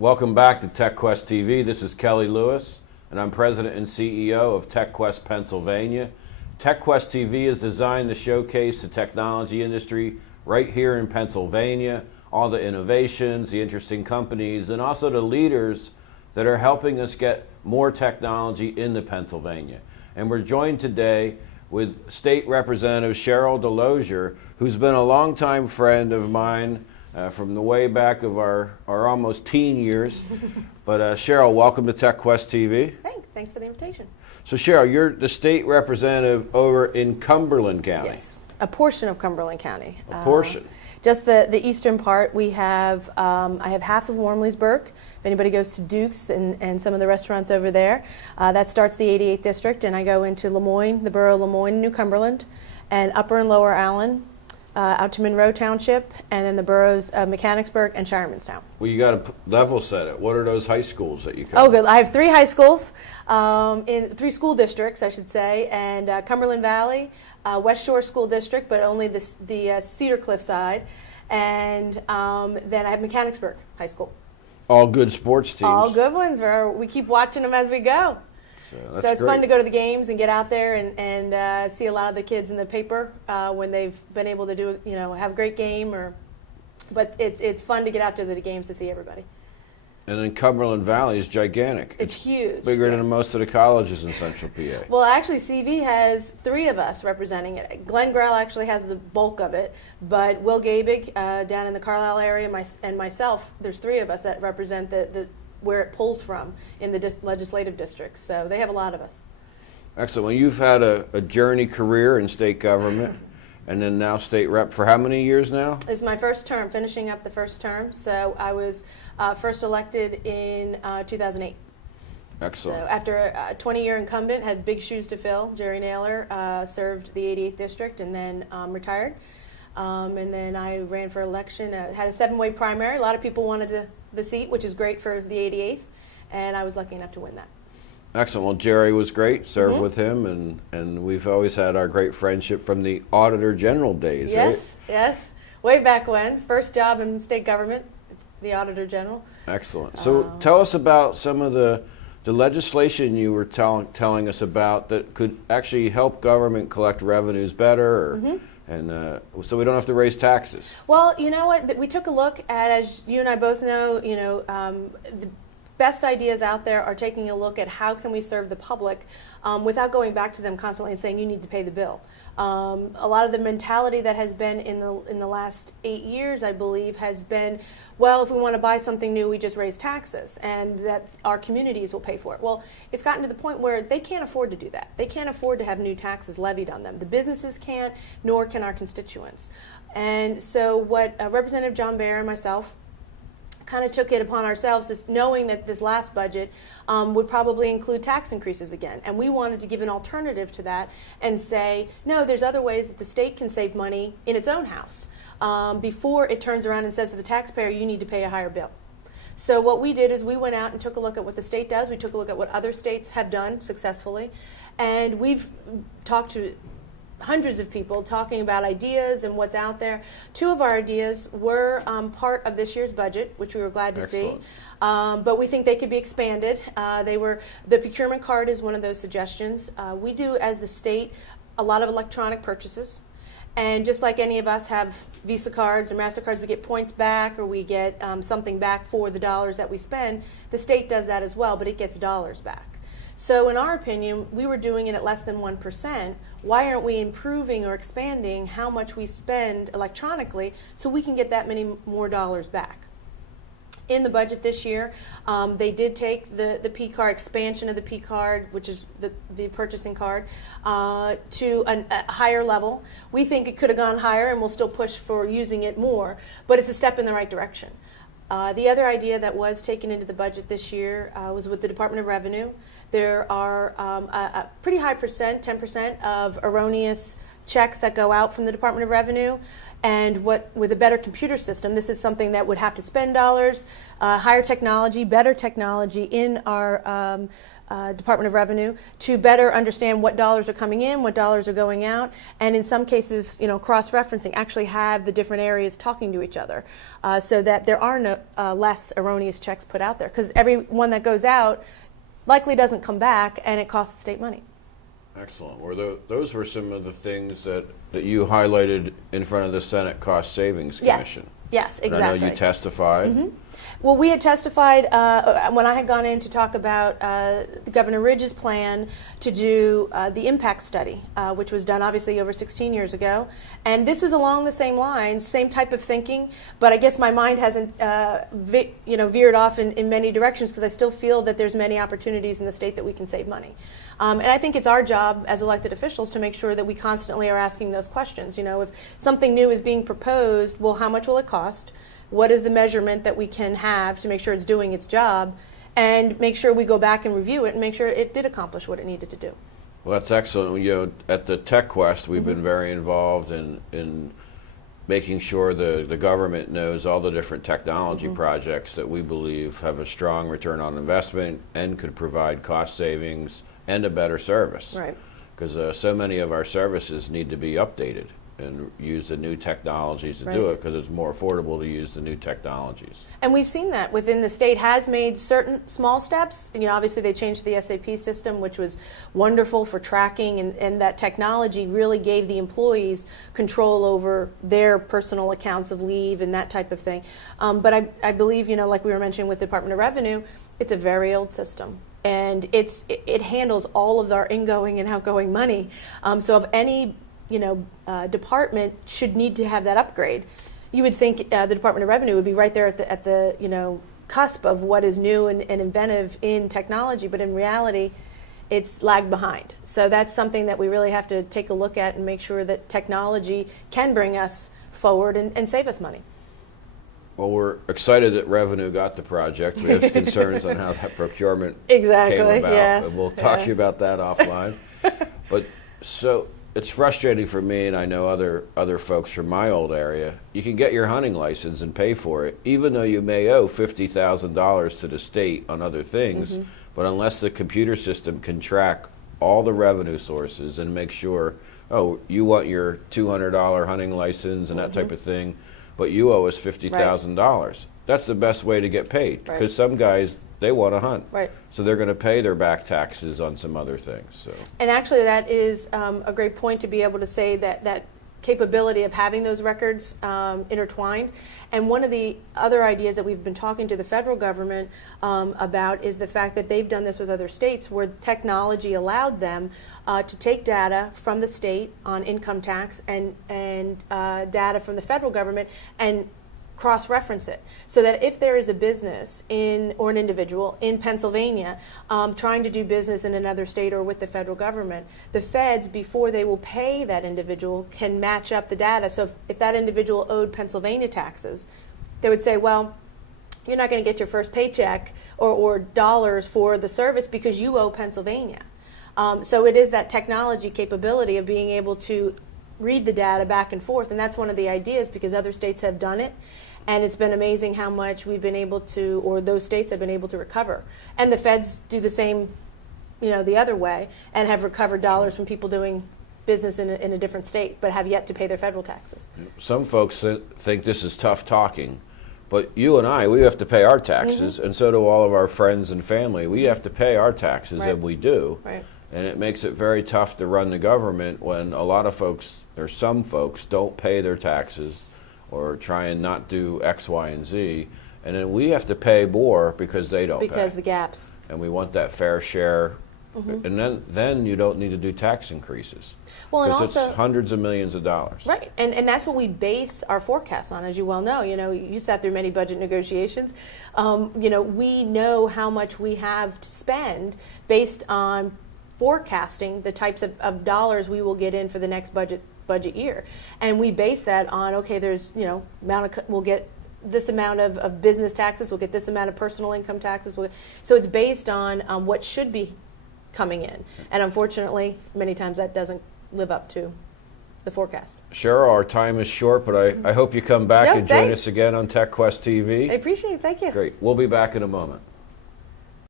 Welcome back to TechQuest TV. This is Kelly Lewis, and I'm President and CEO of TechQuest Pennsylvania. TechQuest TV is designed to showcase the technology industry right here in Pennsylvania, all the innovations, the interesting companies, and also the leaders that are helping us get more technology into Pennsylvania. And we're joined today with State Representative Sheryl Delozier, who's been a longtime friend of mine from the way back of our almost teen years. But Sheryl, welcome to TechQuest TV. Thanks for the invitation. So Sheryl, you're the state representative over in Cumberland County. Yes, a portion of Cumberland County. A portion. Just the eastern part. We have, I have half of Wormleysburg. If anybody goes to Duke's and some of the restaurants over there, that starts the 88th district, and I go into Lemoyne, the borough of Lemoyne, New Cumberland, and Upper and Lower Allen, out to Monroe Township, and then the boroughs of Mechanicsburg and Shiremanstown. Well, you got to level set it. What are those high schools that you cover? Oh, good. I have 3 high schools, in 3 school districts, I should say, and Cumberland Valley, West Shore School District, but only the Cedar Cliff side, and then I have Mechanicsburg High School. All good sports teams. All good ones. We keep watching them as we go. So it's great. fun to go to the games and get out there and see a lot of the kids in the paper when they've been able to do, have a great game. But it's fun to get out to the games to see everybody. And then Cumberland Valley is gigantic. It's huge. Bigger than most of the colleges in Central PA. Well, actually, CV has 3 of us representing it. Glenn Grell actually has the bulk of it, but Will Gabig down in the Carlisle area and myself, there's 3 of us that represent the where it pulls from in the legislative districts. So they have a lot of us. Excellent. Well, you've had a journey career in state government and then now state rep for how many years now? It's my first term, finishing up the first term. So I was first elected in 2008. Excellent. So after a 20-year incumbent, had big shoes to fill. Jerry Naylor served the 88th district and then retired. And then I ran for election, had a 7-way primary. A lot of people wanted the seat, which is great for the 88th, and I was lucky enough to win that. Excellent. Well, Jerry was great, served with him, and we've always had our great friendship from the Auditor General days, right? Yes. Way back when. First job in state government, the Auditor General. Excellent. So tell us about some of the legislation you were telling us about that could actually help government collect revenues better, and so we don't have to raise taxes. Well, you know what? We took a look at, as you and I both know, the best ideas out there are taking a look at how can we serve the public without going back to them constantly and saying you need to pay the bill. A lot of the mentality that has been in the last 8 years, I believe, has been, well, if we want to buy something new, we just raise taxes and that our communities will pay for it. Well, it's gotten to the point where they can't afford to do that. They can't afford to have new taxes levied on them. The businesses can't, nor can our constituents. And so what Representative John Baer and myself kind of took it upon ourselves, is knowing that this last budget would probably include tax increases again. And we wanted to give an alternative to that and say, no, there's other ways that the state can save money in its own house before it turns around and says to the taxpayer, you need to pay a higher bill. So what we did is we went out and took a look at what the state does. We took a look at what other states have done successfully. And we've talked to hundreds of people talking about ideas and what's out there. 2 of our ideas were part of this year's budget, which we were glad to see. But we think they could be expanded. The procurement card is one of those suggestions. We do, as the state, a lot of electronic purchases. And just like any of us have Visa cards or MasterCards, we get points back or we get something back for the dollars that we spend. The state does that as well, but it gets dollars back. So in our opinion, we were doing it at less than 1%. Why aren't we improving or expanding how much we spend electronically so we can get that many more dollars back? In the budget this year, they did take the P card, expansion of the P card, which is the purchasing card, to a higher level. We think it could have gone higher, and we'll still push for using it more, but it's a step in the right direction. The other idea that was taken into the budget this year was with the Department of Revenue. There are a pretty high percent, 10% of erroneous checks that go out from the Department of Revenue. And with a better computer system, this is something that would have to spend dollars, higher technology, better technology in our Department of Revenue to better understand what dollars are coming in, what dollars are going out, and in some cases, cross-referencing, actually have the different areas talking to each other, so that there are no less erroneous checks put out there. Because every one that goes out likely doesn't come back, and it costs the state money. Excellent. Those were some of the things that you highlighted in front of the Senate Cost Savings Commission. Yes, exactly. And I know you testified. Mm-hmm. Well, we had testified when I had gone in to talk about Governor Ridge's plan to do the impact study, which was done obviously over 16 years ago. And this was along the same lines, same type of thinking, but I guess my mind hasn't veered off in many directions, because I still feel that there's many opportunities in the state that we can save money. And I think it's our job as elected officials to make sure that we constantly are asking those questions. If something new is being proposed, well, how much will it cost? What is the measurement that we can have to make sure it's doing its job, and make sure we go back and review it and make sure it did accomplish what it needed to do? Well, that's excellent. At the Tech Quest, we've been very involved in making sure the government knows all the different technology projects that we believe have a strong return on investment and could provide cost savings and a better service. Right. Because so many of our services need to be updated and use the new technologies to do it, because it's more affordable to use the new technologies. And we've seen that within the state has made certain small steps. Obviously they changed the SAP system, which was wonderful for tracking, and that technology really gave the employees control over their personal accounts of leave and that type of thing. But I believe, like we were mentioning with the Department of Revenue, it's a very old system. And it handles all of our ingoing and outgoing money. So if any department should need to have that upgrade, you would think the Department of Revenue would be right there at the cusp of what is new and inventive in technology, but in reality, it's lagged behind. So that's something that we really have to take a look at and make sure that technology can bring us forward and save us money. Well, we're excited that Revenue got the project. We have concerns on how that procurement came about. Yes. And we'll talk to you about that offline. But so it's frustrating for me, and I know other folks from my old area. You can get your hunting license and pay for it, even though you may owe $50,000 to the state on other things. But unless the computer system can track all the revenue sources and make sure, you want your $200 hunting license and that type of thing, but you owe us $50,000. That's the best way to get paid, because some guys, they want to hunt. Right. So they're going to pay their back taxes on some other things. So. And actually that is a great point, to be able to say that capability of having those records intertwined. And one of the other ideas that we've been talking to the federal government about is the fact that they've done this with other states, where technology allowed them to take data from the state on income tax and data from the federal government and cross-reference it, so that if there is a business or an individual in Pennsylvania trying to do business in another state or with the federal government, the feds, before they will pay that individual, can match up the data. So if that individual owed Pennsylvania taxes, they would say, well, you're not going to get your first paycheck or dollars for the service because you owe Pennsylvania. So it is that technology capability of being able to read the data back and forth, and that's one of the ideas, because other states have done it, and it's been amazing how much we've been able to, or those states have been able to recover. And the feds do the same, the other way, and have recovered dollars from people doing business in a different state, but have yet to pay their federal taxes. Some folks think this is tough talking, but you and I, we have to pay our taxes, and so do all of our friends and family. We have to pay our taxes, and we do. Right. And it makes it very tough to run the government when a lot of folks, or some folks, don't pay their taxes or try and not do X, Y, and Z. And then we have to pay more because they don't pay. Because the gaps. And we want that fair share. And then you don't need to do tax increases. Well, and because also, it's hundreds of millions of dollars. Right. And that's what we base our forecasts on, as you well know. You sat through many budget negotiations. We know how much we have to spend based on forecasting the types of dollars we will get in for the next budget year, and we base that on, okay, there's we'll get this amount of business taxes, we'll get this amount of personal income taxes, so it's based on what should be coming in, and unfortunately many times that doesn't live up to the forecast. Cheryl, our time is short, but I hope you come back No, and join thanks. us again on TechQuest TV. I appreciate it. Thank you. Great. We'll be back in a moment.